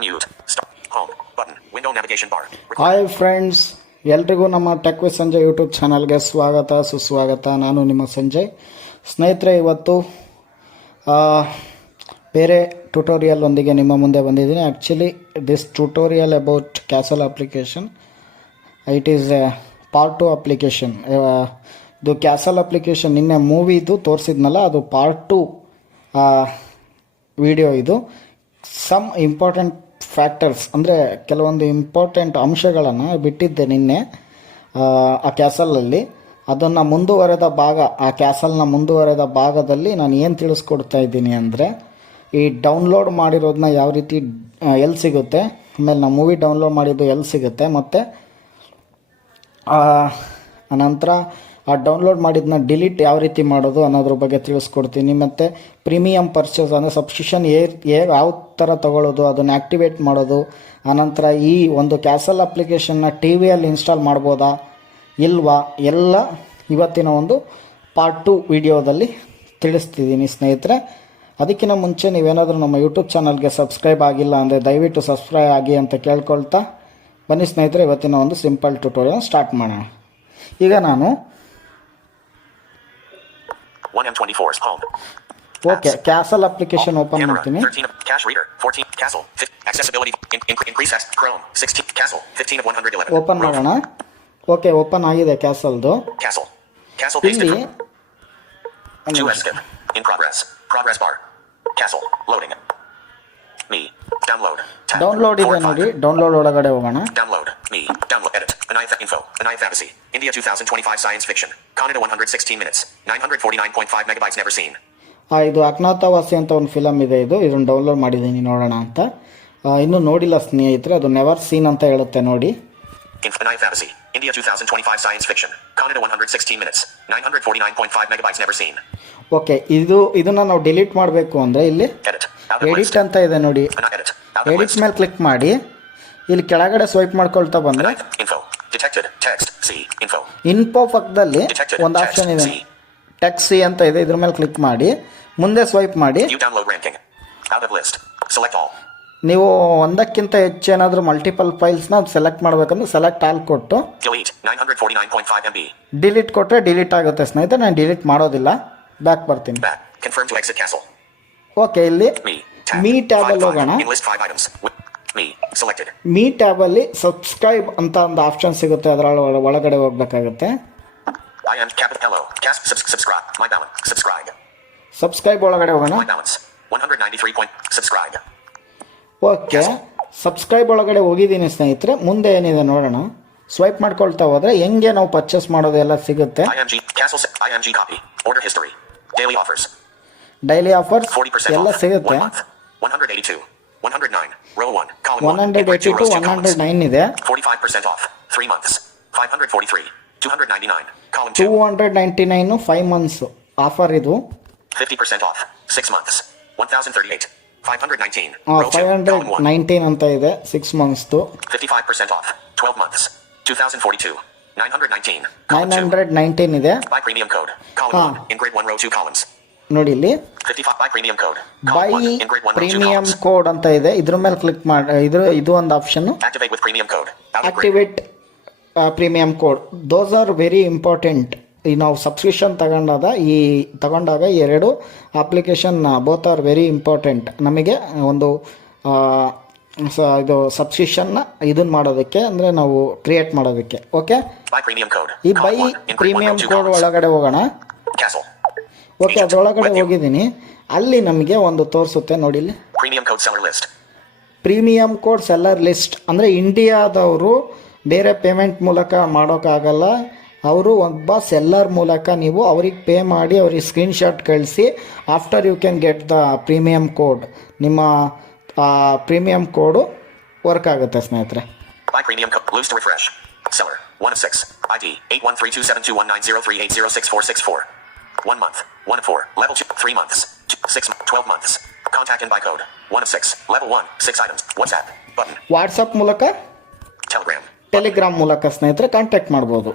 Mute. Start. Home. Button. Window navigation bar. Hi friends, ಎಲ್ರಿಗೂ ನಮ್ಮ tech with Sanjay YouTube ಚಾನಲ್ಗೆ ಸ್ವಾಗತ ಸುಸ್ವಾಗತ. ನಾನು ನಿಮ್ಮ ಸಂಜಯ್. ಸ್ನೇಹಿತರೆ, ಇವತ್ತು ಬೇರೆ ಟ್ಯುಟೋರಿಯಲ್ ಒಂದಿಗೆ ನಿಮ್ಮ ಮುಂದೆ ಬಂದಿದ್ದೀನಿ. Actually this tutorial about castle application. It is A part 2 application. ಇದು ಕ್ಯಾಸಲ್ ಅಪ್ಲಿಕೇಶನ್ ನಿನ್ನೆ ಮೂವಿದು ತೋರಿಸಿದ್ನಲ್ಲ, ಅದು ಪಾರ್ಟ್ 2 ವಿಡಿಯೋ. ಇದು ಸಮ್ ಇಂಪಾರ್ಟೆಂಟ್ ಫ್ಯಾಕ್ಟರ್ಸ್ ಅಂದರೆ ಕೆಲವೊಂದು ಇಂಪಾರ್ಟೆಂಟ್ ಅಂಶಗಳನ್ನು ಬಿಟ್ಟಿದ್ದೆ ನಿನ್ನೆ ಆ ಕ್ಯಾಸಲಲ್ಲಿ. ಅದನ್ನು ಮುಂದುವರೆದ ಭಾಗ, ಆ ಕ್ಯಾಸಲ್ನ ಮುಂದುವರೆದ ಭಾಗದಲ್ಲಿ ನಾನು ಏನು ತಿಳಿಸ್ಕೊಡ್ತಾ ಇದ್ದೀನಿ ಅಂದರೆ, ಈ ಡೌನ್ಲೋಡ್ ಮಾಡಿರೋದನ್ನ ಯಾವ ರೀತಿ ಎಲ್ಲಿ ಸಿಗುತ್ತೆ, ಆಮೇಲೆ ನಾವು ಮೂವಿ ಡೌನ್ಲೋಡ್ ಮಾಡಿದ್ದು ಎಲ್ಲಿ ಸಿಗುತ್ತೆ, ಮತ್ತು ನಂತರ ಆ ಡೌನ್ಲೋಡ್ ಮಾಡಿದ್ದನ್ನ ಡಿಲೀಟ್ ಯಾವ ರೀತಿ ಮಾಡೋದು ಅನ್ನೋದ್ರ ಬಗ್ಗೆ ತಿಳಿಸ್ಕೊಡ್ತೀನಿ. ಮತ್ತು ಪ್ರೀಮಿಯಮ್ ಪರ್ಚೇಸ್ ಅಂದರೆ ಸಬ್ಸ್ಕ್ರಿಪ್ಷನ್ ಯಾವ ಥರ ತೊಗೊಳ್ಳೋದು, ಅದನ್ನು ಆ್ಯಕ್ಟಿವೇಟ್ ಮಾಡೋದು, ಆನಂತರ ಈ ಒಂದು ಕ್ಯಾಸಲ್ ಅಪ್ಲಿಕೇಶನ್ನ ಟಿ ವಿಯಲ್ಲಿ ಇನ್ಸ್ಟಾಲ್ ಮಾಡ್ಬೋದಾ ಇಲ್ವಾ, ಎಲ್ಲ ಇವತ್ತಿನ ಒಂದು ಪಾರ್ಟ್ 2 ವಿಡಿಯೋದಲ್ಲಿ ತಿಳಿಸ್ತಿದ್ದೀನಿ ಸ್ನೇಹಿತರೆ. ಅದಕ್ಕಿಂತ ಮುಂಚೆ ನೀವೇನಾದರೂ ನಮ್ಮ ಯೂಟ್ಯೂಬ್ ಚಾನಲ್ಗೆ ಸಬ್ಸ್ಕ್ರೈಬ್ ಆಗಿಲ್ಲ ಅಂದರೆ ದಯವಿಟ್ಟು ಸಬ್ಸ್ಕ್ರೈಬ್ ಆಗಿ ಅಂತ ಕೇಳ್ಕೊಳ್ತಾ ಬನ್ನಿ ಸ್ನೇಹಿತರೆ, ಇವತ್ತಿನ ಒಂದು ಸಿಂಪಲ್ ಟ್ಯುಟೋರಿಯಲ್ ಸ್ಟಾರ್ಟ್ ಮಾಡೋಣ. ಈಗ ನಾನು 1M24's home. Okay, castle application open ಮಾಡ್ತೀನಿ. 13 cache reader, 14 Castle, accessibility increase Chrome, 16 Castle, 15 of 111. Open ಮಾಡೋಣ. ಓಕೆ, ಓಪನ್ ಆಗಿದೆ ಕ್ಯಾಸಲ್ದು. Castle ಇಲ್ಲಿ pasted 2S skip in progress bar. Castle loading. Me download. Download ಇದೆ ನೋಡಿ, download ಒಳಗಡೆ ಹೋಗೋಣ. Download. Me download. Edit. Info. Anai Fantasy. India 2025 science fiction. Kannada 116 minutes. 949.5 megabytes never seen. ಇದು ಅಜ್ಞಾತವಾಸಿ ಅಂತ ಒಂದು ಫಿಲಮ್ ಇದೆ. ಇದನ್ನು ಡೌನ್ಲೋಡ್ ಮಾಡಿದ್ದೀನಿ, ನೋಡೋಣ ಅಂತ. ಇನ್ನೂ ನೋಡಿಲ್ಲ ಸ್ನೇಹಿತರೆ, ಅದು ನೆವರ್ ಸೀನ್ ಅಂತ ಹೇಳುತ್ತೆ ನೋಡಿ. Anai Fantasy. India 2025 science fiction. Kannada 116 minutes. 949.5 megabytes never seen. Okay, ಇದನ್ನ ನಾವು ಡಿಲೀಟ್ ಮಾಡಬೇಕು ಅಂದರೆ ಇಲ್ಲಿ ಎಡಿಟ್ ಅಂತ ಇದೆ ನೋಡಿ. ಎಡಿಟ್ ಮೇಲೆ ಕ್ಲಿಕ್ ಮಾಡಿ ಇಲ್ಲಿ ಕೆಳಗಡೆ ಸ್ವೈಪ್ ಮಾಡ್ಕೊಳ್ತಾ ಬಂದರೆ ಇನ್ಫೋ ಪಕ್ಕದಲ್ಲಿ ಒಂದು ಆಪ್ಷನ್ ಇದೆ, ಟೆಕ್ಸ್ಟ್ ಸಿ ಅಂತ ಇದೆ. ಇದ್ರ ಮೇಲೆ ಕ್ಲಿಕ್ ಮಾಡಿ ಮುಂದೆ ಸ್ವೈಪ್ ಮಾಡಿ. ನೀವು ಒಂದಕ್ಕಿಂತ ಹೆಚ್ಚು ಏನಾದರೂ ಮಲ್ಟಿಪಲ್ ಫೈಲ್ಸ್ನ ಸೆಲೆಕ್ಟ್ ಮಾಡಬೇಕಂದ್ರೆ ಸೆಲೆಕ್ಟ್ ಆಲ್ ಕೊಟ್ಟು ಡಿಲೀಟ್ ಕೊಟ್ಟರೆ ಡಿಲೀಟ್ ಆಗುತ್ತೆ ಸ್ನೇಹಿತರೆ. ನಾನು ಡಿಲೀಟ್ ಮಾಡೋದಿಲ್ಲ, ಬ್ಯಾಕ್ ಬರ್ತೀನಿ. ಓಕೆ, ಇಲ್ಲಿ ಮೀ ಟ್ಯಾಬಲ್ಲಿ ಹೋಗೋಣ. ಮೀ ಟ್ಯಾಬಲ್ಲಿ ಸಬ್ಸ್ಕ್ರೈಬ್ ಅಂತ ಒಂದು ಆಪ್ಷನ್ ಸಿಗುತ್ತೆ, ಅದರ ಒಳಗಡೆ ಹೋಗ್ಬೇಕಾಗುತ್ತೆ. ಸಬ್ಸ್ಕ್ರೈಬ್ ಒಳಗಡೆ ಹೋಗೋಣ. ಓಕೆ, ಸಬ್ಸ್ಕ್ರೈಬ್ ಒಳಗಡೆ ಹೋಗಿದ್ದೀನಿ ಸ್ನೇಹಿತರೆ. ಮುಂದೆ ಏನಿದೆ ನೋಡೋಣ. ಸ್ವೈಪ್ ಮಾಡ್ಕೊಳ್ತಾ ಹೋದ್ರೆ ಹೆಂಗೆ ನಾವು ಪರ್ಚೇಸ್ ಮಾಡೋದು ಎಲ್ಲ ಸಿಗುತ್ತೆ. ಡೈಲಿ ಆಫರ್ಸ್ ಎಲ್ಲ ಸಿಗುತ್ತೆ. 182 109 row 1 column 182 109 ಇದೆ. 45% off 3 months. 543 299 column 299 5 months offer ಇದು. 50% off 6 months. 1038 519 519 ಅಂತ ಇದೆ 6 months. 55% off 12 months. 2042 919 919 ಇದೆ. Buy premium code column 1 in grade 1 row 2 columns. ನೋಡಿ ಇಲ್ಲಿ ಬೈ ಪ್ರೀಮಿಯಂ ಕೋಡ್ ಅಂತ ಇದೆ. ಇದ್ರ ಮೇಲೆ ಕ್ಲಿಕ್ ಮಾಡಿ ಇದು ಒಂದು option, activate premium code. Those are very important. ಈ ನಾವು ಸಬ್ಸ್ಕ್ರಿಪ್ಷನ್ ತಗೊಂಡಾಗ ಎರಡು application both are very important ನಮಗೆ. ಒಂದು ಇದು ಸಬ್ಸ್ಕ್ರಿಪ್ಷನ್ನ ಇದನ್ನ ಮಾಡೋದಕ್ಕೆ ಅಂದರೆ ನಾವು ಕ್ರಿಯೇಟ್ ಮಾಡೋದಕ್ಕೆ. ಓಕೆ, ಈ ಬೈ ಪ್ರೀಮಿಯಂ ಕೋಡ್ ಒಳಗಡೆ ಹೋಗೋಣ. ಓಕೆ, ಅದರೊಳಗಡೆ ಹೋಗಿದ್ದೀನಿ. ಅಲ್ಲಿ ನಮಗೆ ಒಂದು ತೋರಿಸುತ್ತೆ ನೋಡಿ, ಇಲ್ಲಿ ಪ್ರೀಮಿಯಂ ಕೋಡ್ ಸೆಲ್ಲರ್ ಲಿಸ್ಟ್. ಅಂದರೆ ಇಂಡಿಯಾದವರು ಬೇರೆ ಪೇಮೆಂಟ್ ಮೂಲಕ ಮಾಡೋಕ್ಕಾಗಲ್ಲ. ಅವರು ಒಬ್ಬ ಸೆಲ್ಲರ್ ಮೂಲಕ ನೀವು ಅವ್ರಿಗೆ ಪೇ ಮಾಡಿ ಅವ್ರಿಗೆ ಸ್ಕ್ರೀನ್ಶಾಟ್ ಕಳಿಸಿ after you can get the premium code. ನಿಮ್ಮ ಪ್ರೀಮಿಯಂ ಕೋಡು ವರ್ಕ್ ಆಗುತ್ತೆ ಸ್ನೇಹಿತರೆ. 1 month, 1 of 4, level 2, 3 months, 6, 12 months, contact and buy code, 1 of 6, level 1, 6 items, WhatsApp, button. WhatsApp ಮೂಲಕ, ಟೆಲಿಗ್ರಾಮ್ ಮೂಲಕ ಸ್ನೇಹಿತರೆ ಕಾಂಟ್ಯಾಕ್ಟ್ ಮಾಡ್ಬೋದು.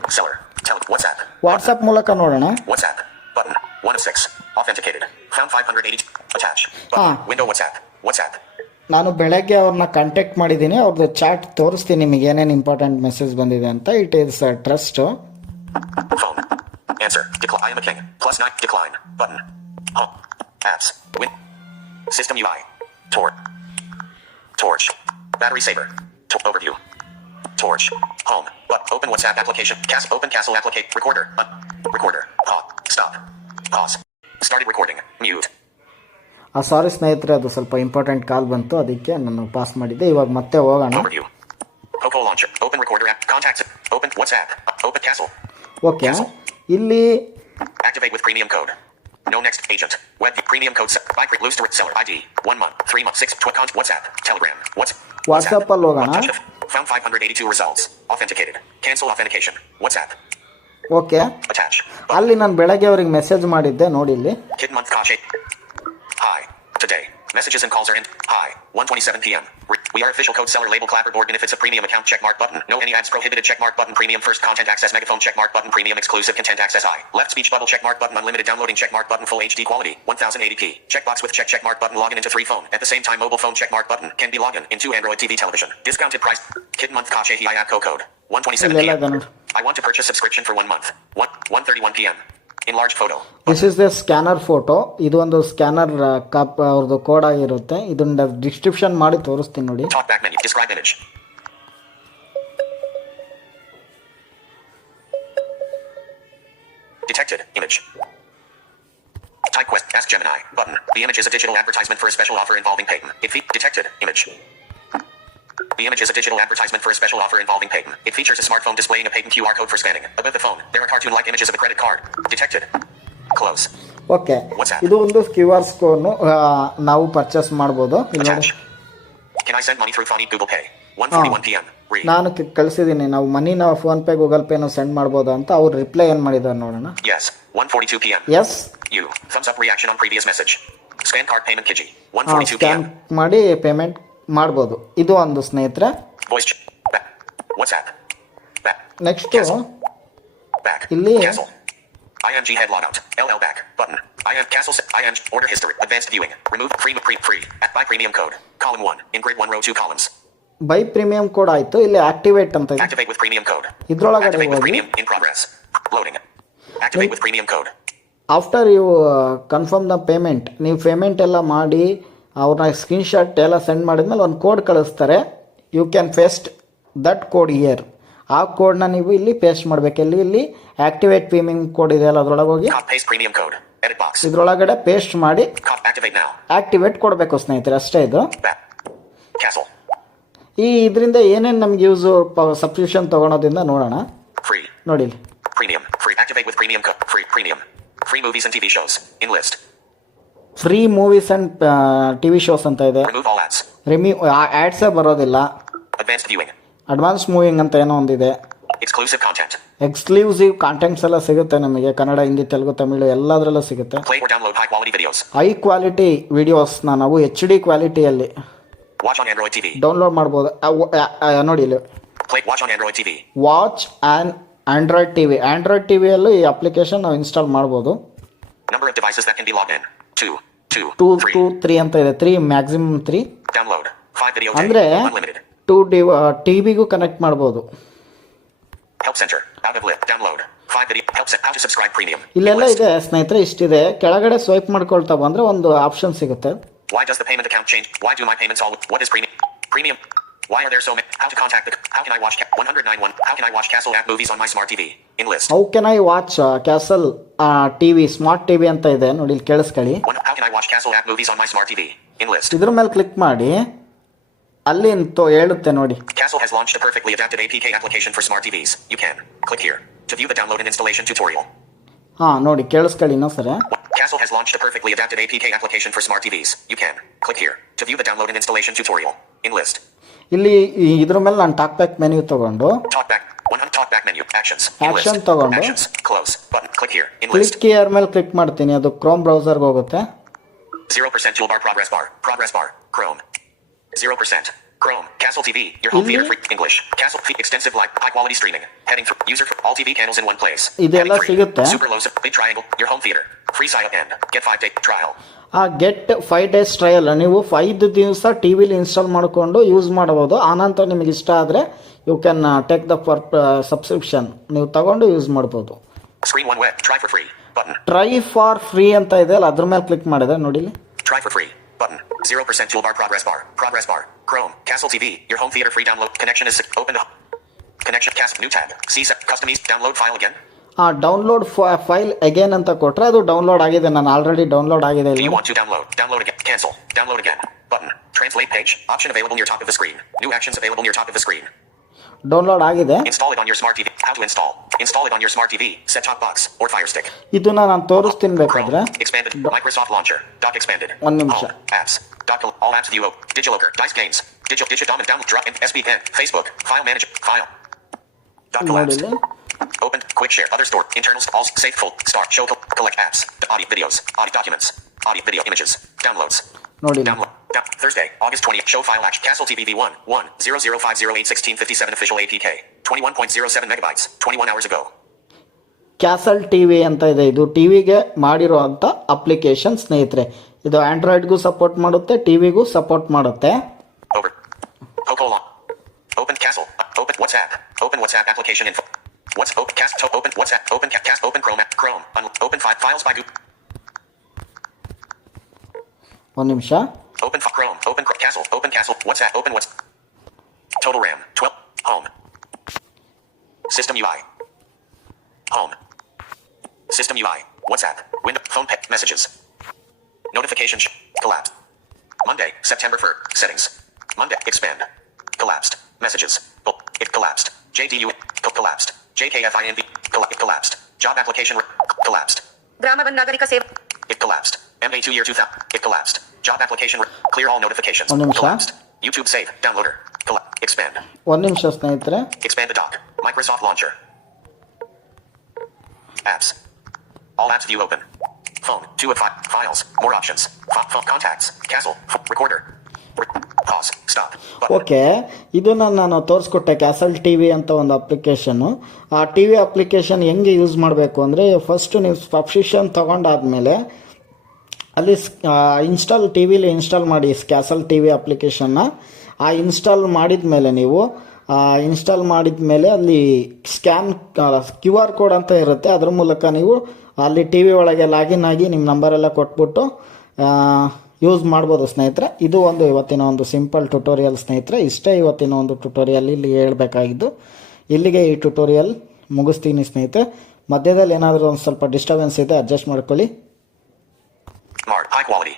WhatsApp. ವಾಟ್ಸಪ್ ಮೂಲಕ ನೋಡೋಣ. WhatsApp, button, 1 of 6, authenticated, found 580, attach, button, window WhatsApp, ನಾನು ಬೆಳಗ್ಗೆ ಅವ್ರನ್ನ ಕಾಂಟ್ಯಾಕ್ಟ್ ಮಾಡಿದ್ದೀನಿ, ಅವ್ರದ್ದು ಚಾಟ್ ತೋರಿಸ್ತೀನಿ ನಿಮಗೆ ಏನೇನು ಇಂಪಾರ್ಟೆಂಟ್ ಮೆಸೇಜ್ ಬಂದಿದೆ ಅಂತ. It is trust. Phone. Answer. Decline. I am a king. +9. Decline. Button. Home. Apps. Win. System UI. Torch. Battery saver. Overview. Torch. Home. But open WhatsApp application. Open Castle application. Recorder. Recorder. Stop. Pause. Started recording. Mute. ಸಾರಿ ಸ್ನೇಹಿತರೆ, ಅದು ಸ್ವಲ್ಪ important call ಬಂತು, ಅದಕ್ಕೆ ನಾನು pass ಮಾಡಿದ್ದೆ. ಇವಾಗ ಮತ್ತೆ ಹೋಗೋಣ. Overview. Poco launcher. Open recorder app. Contacts. Open WhatsApp. Open Castle. Okay, ಇಲ್ಲಿ Activate with premium code. No next agent. Web premium code set. Buy loose to seller ID. 1 month, 3 months, 6 12 WhatsApp. Telegram. WhatsApp ಅಲ್ಲಿ ಹೋಗೋಣ. Found 582 results. Authenticated. Cancel authentication. WhatsApp. Okay, Attach. ಅಲ್ಲಿ ನಾನು ಬೆಳಗ್ಗೆ ಅವ್ರಿಗೆ message ಮಾಡಿದ್ದೆ ನೋಡಿ ಇಲ್ಲಿ. Kid month Kashi. Hi. Today. Messages and calls are in. Hi. 1:27 p.m. We are official code seller label clapperboard benefits of premium account checkmark button. No any ads prohibited checkmark button premium first content access megaphone checkmark button premium exclusive content access I. Left speech bubble checkmark button unlimited downloading checkmark button full HD quality 1080p. Checkbox with checkmark button login into 3 phone. At the same time mobile phone checkmark button can be logged into Android TV television. Discounted price. Kid month Kashi app code. 1:27 p.m. I want to purchase subscription for 1 month. 1:31 p.m. Enlarged photo. This is the scanner photo. ಇದು ಒಂದು scanner ಕಾಪ್ ಅವ್ರದ್ದು code ಆಗಿರುತ್ತೆ. ಇದನ್ನ description ಮಾಡಿ ತೋರಿಸ್ತೀನಿ ನೋಡಿ. Talk back menu. Describe image. Detected image. Type quest. Ask Gemini button. The image is a digital advertisement for a special offer involving Payton. Detected image. The image is a digital advertisement for a special offer involving Payton. It features a smartphone displaying a Payton QR code for scanning. Above the phone, there are cartoon-like images of a credit card. Detected. Close. Okay, ಇದು ಒಂದು QR ಸ್ಕೋರ್ನು ನಾವು purchase ಮಾಡ್ಬೋದು. Attach. Can I send money through Phone Google Pay? 1:41 p.m. Read. ನಾನು ಕಳಿಸಿದ್ದೀನಿ. ನಾವು ಮನಿನ phone pay Google ಪೇನೂ send ಮಾಡ್ಬೋದು ಅಂತ ಅವ್ರು reply ಏನು ಮಾಡಿದ್ದಾರೆ ನೋಡೋಣ. Yes. 1:42 p.m. Yes. You. Thumbs up reaction on previous message. Scan card payment Kiji. 1:42 scan p.m. ಮಾಡಿ payment ಮಾಡ್ಬೋದು. ಇದು ಒಂದು ಸ್ನೇಹಿತರೆ. Voice. Back. WhatsApp. Back. Next Back. ಇಲ್ಲಿ Cancel. IMG head logout. LL back. Button. IM cancel. IM order history. Advanced viewing. Remove free. Buy premium code. Column 1. In grid 1 row 2 columns. By premium code ಆಯ್ತು. ಇಲ್ಲಿ activate ಅಂತ ಇದೆ. Activate with premium code. ಇದ್ರೊಳಗಡೆ Activate with ಹೋಗಿ premium in progress. Loading. Activate with premium code. After you confirm the payment, ನೀವು payment ಎಲ್ಲ ಮಾಡಿ ಅವ್ರನ್ನ ಸ್ಕ್ರೀನ್ಶಾಟ್ ಎಲ್ಲ ಸೆಂಡ್ ಮಾಡಿದ್ಮೇಲೆ ಒಂದು ಕೋಡ್ ಕಳಿಸ್ತಾರೆ. You can paste that code here. ಆ ಕೋಡ್ನ ನೀವು ಇಲ್ಲಿ ಪೇಸ್ಟ್ ಮಾಡಬೇಕು. ಇಲ್ಲಿ ಆಕ್ಟಿವೇಟ್ ಪ್ರೀಮಿಯಂ ಕೋಡ್ ಇದೆಯಲ್ಲ ಅದರೊಳಗೆ ಹೋಗಿ Paste premium code. Edit box. ಇದ್ರೊಳಗಡೆ ಪೇಸ್ಟ್ ಮಾಡಿ Activate now. ಆಕ್ಟಿವೇಟ್ ಕೊಡಬೇಕು ಸ್ನೇಹಿತರೆ, ಅಷ್ಟೇ ಇದು. Back. Castle. ಇದರಿಂದ ಏನೇನು ನಮ್ಗೆ ಯೂಸು ಸಬ್ಸ್ಕ್ರಿಪ್ಷನ್ ತೊಗೊಳೋದ್ರಿಂದ ನೋಡೋಣ. Free. ನೋಡಿ Premium. Free. Activate with premium code. Premium. Free movies and TV shows. In list. Free movies and TV shows ಅಂತ ಇದೆ. Remove all ads. ಆ್ಯಡ್ಸೇ ಬರೋದಿಲ್ಲ. Advanced viewing. ಅಡ್ವಾನ್ಸ್ ಮೂವಿಂಗ್ ಅಂತ ಏನೋ ಒಂದಿದೆ. Exclusive content. ಎಕ್ಸ್ಕ್ಲೂಸಿವ್ ಕಾಂಟೆಂಟ್ಸ್ ಎಲ್ಲ ಸಿಗುತ್ತೆ ನಮಗೆ. ಕನ್ನಡ, ಹಿಂದಿ, ತೆಲುಗು, ತಮಿಳು ಎಲ್ಲದರಲ್ಲೂ ಸಿಗುತ್ತೆ. Play or download high quality videos. High quality ವಿಡಿಯೋಸ್ನ ನಾವು HD ಕ್ವಾಲಿಟಿಯಲ್ಲಿ Watch on Android TV. Download ಮಾಡ್ಬೋದು. ನೋಡಿ ಇಲ್ಲಿ Watch on Android TV. Watch and Android TV. Android ಟಿವಿಯಲ್ಲೂ ಈ ಅಪ್ಲಿಕೇಶನ್ ನಾವು ಇನ್ಸ್ಟಾಲ್ ಮಾಡ್ಬೋದು. Number of devices that can be logged in. 2, 3 ಅಂತ ಇದೆ. 3 ಮ್ಯಾಕ್ಸಿಮಮ್ 3. Download 5 video ಅಂದ್ರೆ unlimited. 2 ಟಿವಿಗೂ ಕನೆಕ್ಟ್ ಮಾಡ್ಬೋದು. Help center. Out of list. Download 5 video. Help set. How to subscribe premium. ಇಲ್ಲೆಲ್ಲ ಇದೆ ಸ್ನೇಹಿತರೆ, ಇಷ್ಟಿದೆ. ಕೆಳಗಡೆ ಸ್ವೈಪ್ ಮಾಡ್ಕೊಳ್ತಾ ಬಂದ್ರೆ ಒಂದು ಆಪ್ಷನ್ ಸಿಗುತ್ತೆ. Why does the payment account change? Why do my payments all? What is premium? Why are there so many? How to contact the? How can I watch 191? How can I watch Castle app movies on my smart TV? In list. How can I watch castle TV smart TV ಅಂತ ಇದೆ ನೋಡಿ, ಇಲ್ಲಿ ಕೇಳಿಸ್ಕೊಳ್ಳಿ. How can I watch Castle app movies on my smart TV? In list. ಇದ್ರ ಮೇಲೆ click ಮಾಡಿ ಅಲ್ಲಿ ಹೇಳುತ್ತೆ ನೋಡಿ. Castle has launched a perfectly adapted APK application for smart TVs. You can click here to view the download and installation tutorial. ನೋಡಿ ಕೇಳಿಸ್ಕೊಳ್ಳಿ ಇನ್ನೊಂದ್ಸರಿ. Castle has launched a perfectly adapted APK application for smart TVs. You can click here to view the download and installation tutorial. In list. ಇಲ್ಲಿ ಇದ್ರ ಮೇಲೆ ನಾನು talk back menu ತಗೊಂಡು talk back menu actions. Action ತಗೊಂಡು Actions. Close button. Click here. In list. Click here ಮೇಲೆ click ಮಾಡ್ತೀನಿ. ಅದು Chrome ಬ್ರೌಸರ್ಗೆ ಹೋಗುತ್ತೆ. 0% toolbar progress bar Chrome. 0% Chrome. Castle TV. Your home theater free English. Castle extensive live high quality streaming. Heading through user all TV channels in one place. ಇದೆಲ್ಲ ಸಿಗುತ್ತೆ. Super low big triangle. Your home theater. Free sign up and get 5-day trial. ಆ get 5 days trial ನೀವು 5 ದಿವಸ T ವಿಲಿ install ಮಾಡಿಕೊಂಡು use ಮಾಡ್ಬೋದು. ಆನಂತರ ನಿಮಗೆ ಇಷ್ಟ ಆದರೆ you can take the subscription, ನೀವು ತಗೊಂಡು ಯೂಸ್ ಮಾಡ್ಬೋದು. Screen 1 web. Try for free. Button. Try for free ಅಂತ ಇದೆ ಅಲ್ಲ, ಅದ್ರ ಮೇಲೆ ಕ್ಲಿಕ್ ಮಾಡಿದೆ ನೋಡಿ. Try for free. Button. 0% toolbar progress bar. Progress bar. Chrome. Castle TV. Your home theater free download. Connection is open. Connection cast new tab. See set custom east download file again. Download file again ಅಂತ ಕೊಟ್ಟರೆ ಅದು download ಆಗಿದೆ. ನಾನು already download ಆಗಿದೆ. Do you want to download? Download again. Cancel. Download again. Button. Translate page. Option available near top of the screen. New actions available near top of the screen. Download ಆಗಿದೆ. Install it on your smart TV. How to install? Install it on your smart TV, set-top box, or Fire Stick. ಇದನ್ನ ನಾನು ತೋರಿಸ್ತೀನಿ ಬೇಕಾದ್ರೆ. Chrome. Expanded. Microsoft Launcher. Dock expanded. ಒಂದು ನಿಮಿಷ. Home. Apps. Dock. All apps view. DigiLocker. Dice Games. Digidom. Download. Drop in. SB Pen. Facebook. File Manager. File. Dock collapsed. Open. Quick share. Other store. Internals. All. Save. Full. Start. Show. Collect apps. Audio. Videos. Audio documents. Audio. Video. Images. Downloads. ನೋಡಿ. Download. Thursday, August 20th. Show file action. Castle TV V1. 10050081657 official APK. 21.07 megabytes. 21 hours ago. Castle TV ಅಂತ ಇದೆ. ಇದು ಟಿ ವಿಗೆ ಮಾಡಿರುವಂಥ application ಸ್ನೇಹಿತರೆ. ಇದು ಆಂಡ್ರಾಯ್ಡ್ಗೂ ಸಪೋರ್ಟ್ ಮಾಡುತ್ತೆ, ಟಿ ವಿಗೂ ಸಪೋರ್ಟ್ ಮಾಡುತ್ತೆ. Over. Poco long. Open Castle. Open WhatsApp. Open WhatsApp application info. What's open cast? Open WhatsApp. Open cast. Open Chrome app. Chrome. Open files by Google. ಒಂದು ನಿಮಿಷ. Open Chrome. Open Castle. Open Castle. WhatsApp. Open what's total RAM 12. Home. System UI. Home. System UI. WhatsApp. Window. Phone pet messages. Notification. Collapsed. Monday, September 1st. Settings. Monday. Expand. Collapsed. Messages. It collapsed. JDU. Collapsed. JKFINV. It collapsed. Job application. Collapsed. Gramavan Nagarika Seva. It collapsed. MA2 year 2000. It collapsed. Job application. Clear all notifications. ಒಂದು ನಿಮಿಷ. Collapsed. YouTube save. Downloader. Expand. ಒಂದು ನಿಮಿಷ ಸ್ನೇಹಿತರೆ. Expand the dock. Microsoft Launcher. Apps. All apps view open. Phone. 2 of 5. Files. More options. Phone contacts. Castle. Recorder. Pause. Stop. Button. Okay, ಇದನ್ನು ನಾನು ತೋರಿಸ್ಕೊಟ್ಟೆ. Castle TV ಅಂತ ಒಂದು application. ಆ T V application ಹೆಂಗೆ use ಮಾಡಬೇಕು ಅಂದರೆ, first ನೀವು subscription ತೊಗೊಂಡಾದ್ಮೇಲೆ ಅಲ್ಲಿ ಇನ್ಸ್ಟಾಲ್ ಟಿ ವಿಲಿ ಇನ್ಸ್ಟಾಲ್ ಮಾಡಿ ಕ್ಯಾಸಲ್ ಟಿ ವಿ ಅಪ್ಲಿಕೇಶನ್ನ. ಆ ಇನ್ಸ್ಟಾಲ್ ಮಾಡಿದ ಮೇಲೆ ಅಲ್ಲಿ ಸ್ಕ್ಯಾನ್ QR ಕೋಡ್ ಅಂತ ಇರುತ್ತೆ. ಅದ್ರ ಮೂಲಕ ನೀವು ಅಲ್ಲಿ ಟಿ ವಿ ಒಳಗೆ ಲಾಗಿನ್ ಆಗಿ ನಿಮ್ಮ ನಂಬರೆಲ್ಲ ಕೊಟ್ಬಿಟ್ಟು ಯೂಸ್ ಮಾಡ್ಬೋದು ಸ್ನೇಹಿತರೆ. ಇದು ಇವತ್ತಿನ ಒಂದು ಸಿಂಪಲ್ ಟ್ಯುಟೋರಿಯಲ್ ಸ್ನೇಹಿತರೆ. ಇಷ್ಟೇ ಇವತ್ತಿನ ಒಂದು ಟ್ಯುಟೋರಿಯಲ್ ಇಲ್ಲಿ ಹೇಳಬೇಕಾಗಿದ್ದು. ಇಲ್ಲಿಗೆ ಈ ಟ್ಯುಟೋರಿಯಲ್ ಮುಗಿಸ್ತೀನಿ ಸ್ನೇಹಿತರೆ. ಮಧ್ಯದಲ್ಲಿ ಏನಾದರೂ ಒಂದು ಸ್ವಲ್ಪ ಡಿಸ್ಟರ್ಬೆನ್ಸ್ ಇದೆ, ಅಡ್ಜಸ್ಟ್ ಮಾಡ್ಕೊಳ್ಳಿ. Smart. High quality.